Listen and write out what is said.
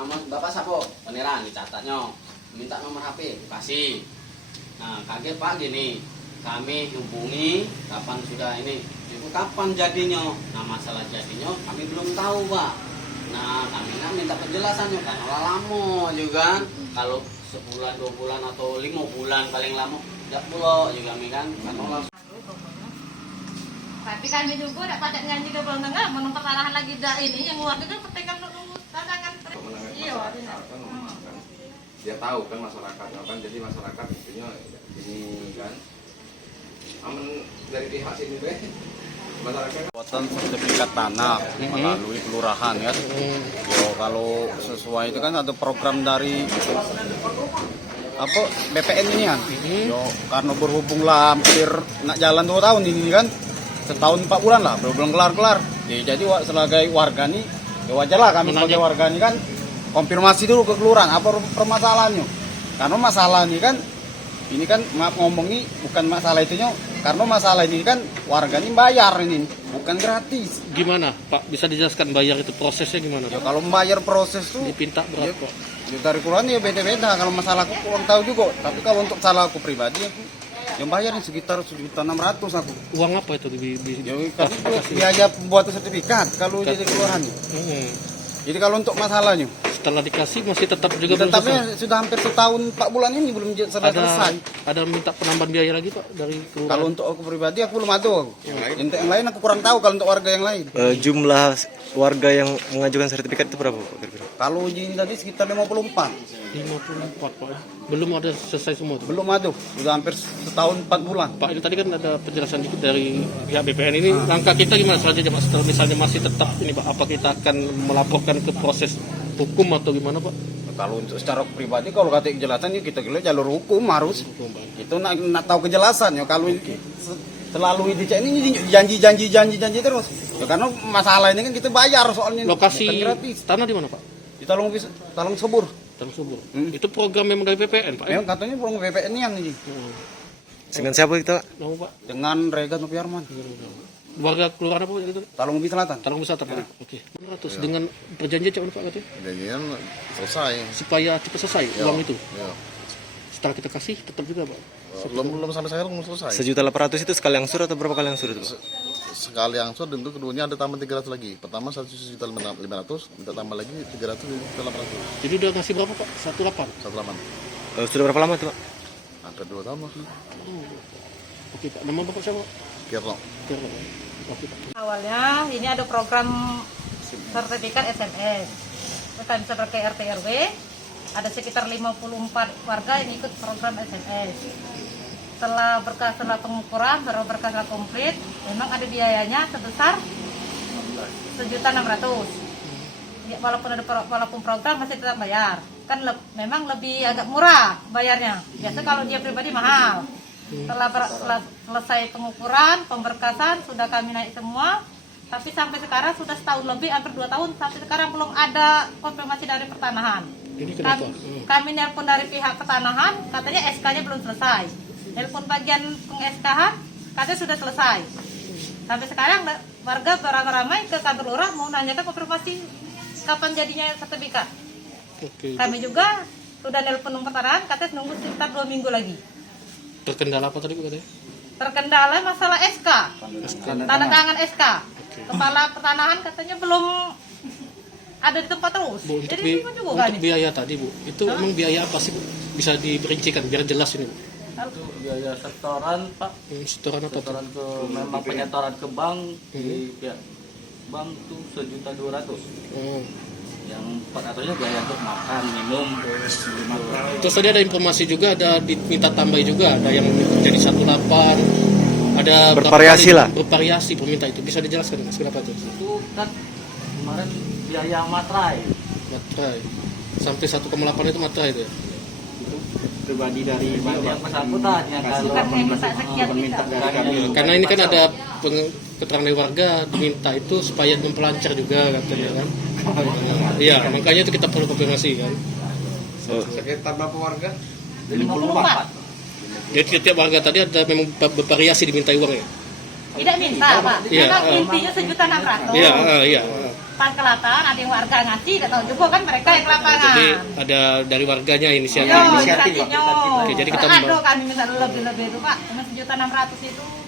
nama bapak siapa? Pangeran dicatatnya. Minta nomor HP, kasih. Nah kaget Pak gini, kami hubungi kapan sudah ini, itu kapan jadinya? Nah masalah jadinya kami belum tahu Pak. Nah kami kan minta penjelasannya karena lama juga kan. Kalau sebulan 2 bulan atau 5 bulan paling lama, tidak pula juga kami kan karena tapi kami juga tidak pada ngaji ke belum tengah menumpak arahan lagi dah ini yang luar itu ketika nunggu tantangan iya dia tahu kan masyarakatnya kan, jadi masyarakat intinya ini kan aman dari pihak sini be masyarakat buatan sertifikat tanah melalui kelurahan ya. Yo, kalau sesuai itu kan ada program dari apa BPN ini kan. Yo, karena berhubung lah hampir nak jalan 2 tahun ini kan, setahun 4 bulan lah belum kelar. Jadi sebagai warga nih ya wajar lah kami sebagai warga nih kan konfirmasi dulu ke kelurahan apa permasalahannya. Karena masalah ini kan maaf ngomongi bukan masalah itunya, karena masalah ini kan warga ini bayar ini bukan gratis. Gimana Pak, bisa dijelaskan bayar itu prosesnya gimana Pak? Ya kalau membayar proses tuh Dipinta berapa? ya dari kelurahan ya beda-beda. Kalau masalah aku kurang tahu juga, tapi kalau untuk salah aku pribadi aku yang bayar sekitar 1.600.000 aku. Uang apa itu Ya kan itu biaya pembuatan sertifikat kalau jadi kelurahan. Jadi kalau untuk masalahnya Setelah dikasih masih tetap juga belum tetapnya selesai? sudah hampir setahun 4 bulan ini belum selesai. Ada minta penambahan biaya lagi Pak dari kelurahan? Kalau untuk aku pribadi aku belum ada. Untuk yang lain aku kurang tahu kalau untuk warga yang lain. Jumlah warga yang mengajukan sertifikat itu berapa Pak? Kalau izin tadi sekitar 54. 54 Pak. Belum ada selesai semua tuh? Belum ada. Sudah hampir setahun 4 bulan. Pak, ini tadi kan ada penjelasan dikit dari pihak BPN ini. Langkah kita gimana selanjutnya Pak? Setelah misalnya masih tetap ini Pak, apa kita akan melaporkan ke proses hukum atau gimana Pak? Kalau untuk secara pribadi kalau kata kejelasan ya kita gila jalur hukum harus. Hukum, Pak. Itu nak tahu kejelasan ya kalau selalu ini janji terus. Ya karena masalah ini kan kita bayar soalnya. Lokasi bukan gratis. tanah di mana Pak? Di Talung Subur. Tanah Subur. Itu program memang dari BPN Pak? Memang katanya program BPN ini. Dengan siapa itu Pak? Nama Pak? Dengan Rega Nopiarman. Warga kelurahan apa gitu? Talung Ubi Selatan. Talung Besar Pak? Oke. 100 dengan perjanjian cak Pak katanya? Janjian selesai. Supaya cepat selesai uang itu. Ya. Setelah kita kasih tetap juga Pak? Belum sampai sekarang belum selesai. 1.800.000 itu sekali angsur atau berapa kali angsur itu Pak? Sekali angsur dan itu keduanya ada tambah 300 lagi. Pertama 1.500.000, minta tambah lagi 300.800. Jadi udah ngasih berapa Pak? 18? 1.800. Sudah berapa lama itu Pak? Hampir 2 tahun lah. Oke Pak, nama Bapak siapa? Kirno. Oke Pak. awalnya ini ada program sertifikat SMS kita bisa pakai RT RW ada sekitar 54 warga yang ikut program SMS. Setelah pengukuran berkas setelah komplit memang ada biayanya sebesar 1.600.000 ya, walaupun program masih tetap bayar kan memang lebih agak murah bayarnya, biasa kalau dia pribadi mahal. Setelah selesai pengukuran pemberkasan sudah kami naik semua, tapi sampai sekarang sudah setahun lebih hampir 2 tahun sampai sekarang belum ada konfirmasi dari pertanahan. Ini kenapa? Kami nelpon dari pihak pertanahan katanya SK-nya belum selesai. Nelpon bagian peng-SK-an katanya sudah selesai. Sampai sekarang warga beramai-ramai ke kantor lurah mau nanyakan konfirmasi kapan jadinya sertifikat. Oke. Kami juga sudah nelpon pertanahan katanya nunggu sekitar 2 minggu lagi. Terkendala apa tadi Bu katanya? Terkendala masalah SK, tanda tangan SK. Kepala pertanahan katanya belum ada di tempat terus. Bu, Jadi bingung juga untuk kan? biaya tadi Bu, itu emang biaya apa sih Bu? Bisa diperincikan biar jelas ini Bu. itu biaya setoran Pak. Setoran apa tuh? Setoran ke memang penyetoran ke bank di pihak bank tuh 1.200.000. Oh. Yang 400-nya biaya untuk makan, minum, Terus tadi ada informasi juga ada diminta tambah juga, ada yang jadi 18, ada Bervariasi lah. Bervariasi perminta itu. Bisa dijelaskan Mas berapa tuh? itu kan kemarin biaya materai Materai. Sampai 1,8 itu materai itu ya? pribadi dari yang bersangkutan yang kalau Bukan yang minta sekian meminta tidak. dari kami. Karena ini kan ada keterangan dari warga diminta itu supaya mempelancar juga katanya kan. Iya, makanya itu kita perlu konfirmasi kan. Sekitar berapa warga? 54. Jadi setiap warga tadi ada memang bervariasi dimintai uang ya? Tidak minta Pak, Iya, memang intinya 1.600.000. Iya, iya. Pangkelatan, ada yang warga ngasih, tidak tahu juga kan mereka yang ke lapangan. Jadi ada dari warganya inisiatif. Yo, inisiatifnya. Oke, jadi kita Aduh, kami minta lebih-lebih itu Pak, cuma 1.600.000 itu.